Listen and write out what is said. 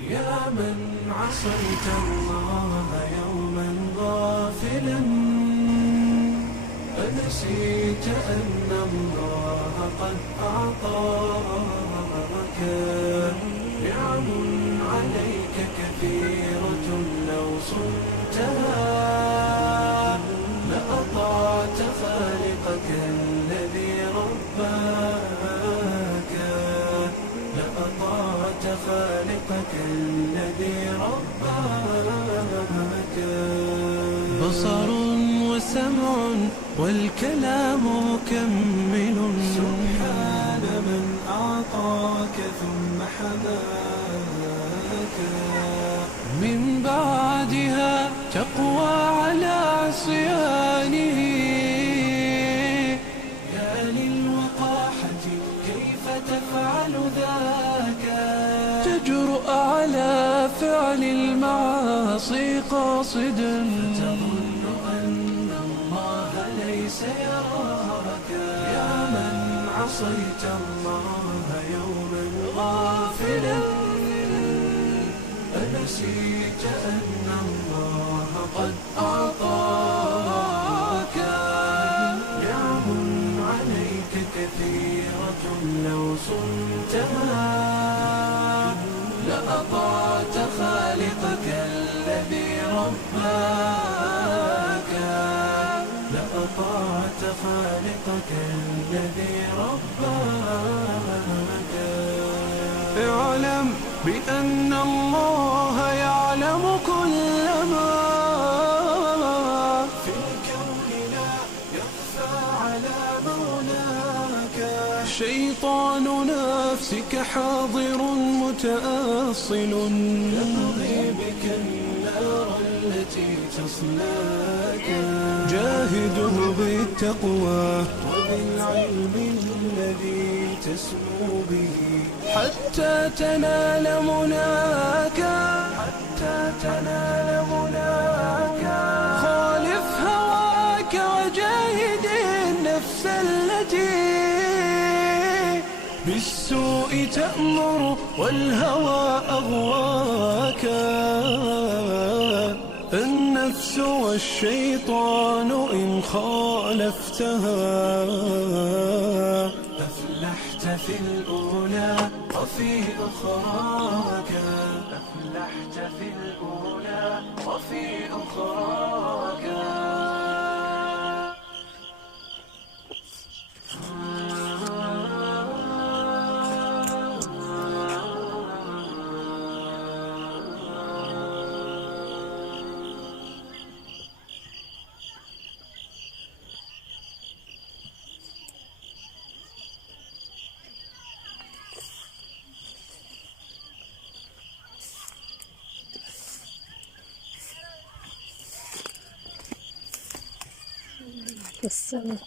يا من عصيت الله يوما غافلا، أنسيت أن الله قد أعطاك نعم عليك كثيرة، لو صنتها لأطعت خالقك الذي رباك، لأطعت خالقك الذي رباك. بصر وسمع والكلام مكمل، سبحان من أعطاك ثم حماك. من بعدها تقوى على عصيانه، يا للوقاحة كيف تفعل ذاك؟ تجرؤ على فعل المعاصي قاصدا، فتظن أن الله ليس يراك. يا من عصيت الله يوما غافلا، أنسيت أن الله قد أعطاك نعم عليك كثيرة، لو صنتها لأطعت خالقك الذي رباك، لأطعت خالقك الذي رباك. اعلم بأن الله يعلم كل ما في الكون، لا يخفى على مولاك. شيطان نفسك حاضر متأصل، يقضي بك النار التي تصلاك. جاهده بالتقوى وبالعلم الذي تسمو به، حتى تنال مناك، حتى تنال مناك. خالف هواك وجاهد النفس التي بالسوء تأمر والهوى أغواك. النفس والشيطان إن خالفتها أفلحت في الأولى وفي أخراك، أفلحت في الأولى وفي أخراك. السلام.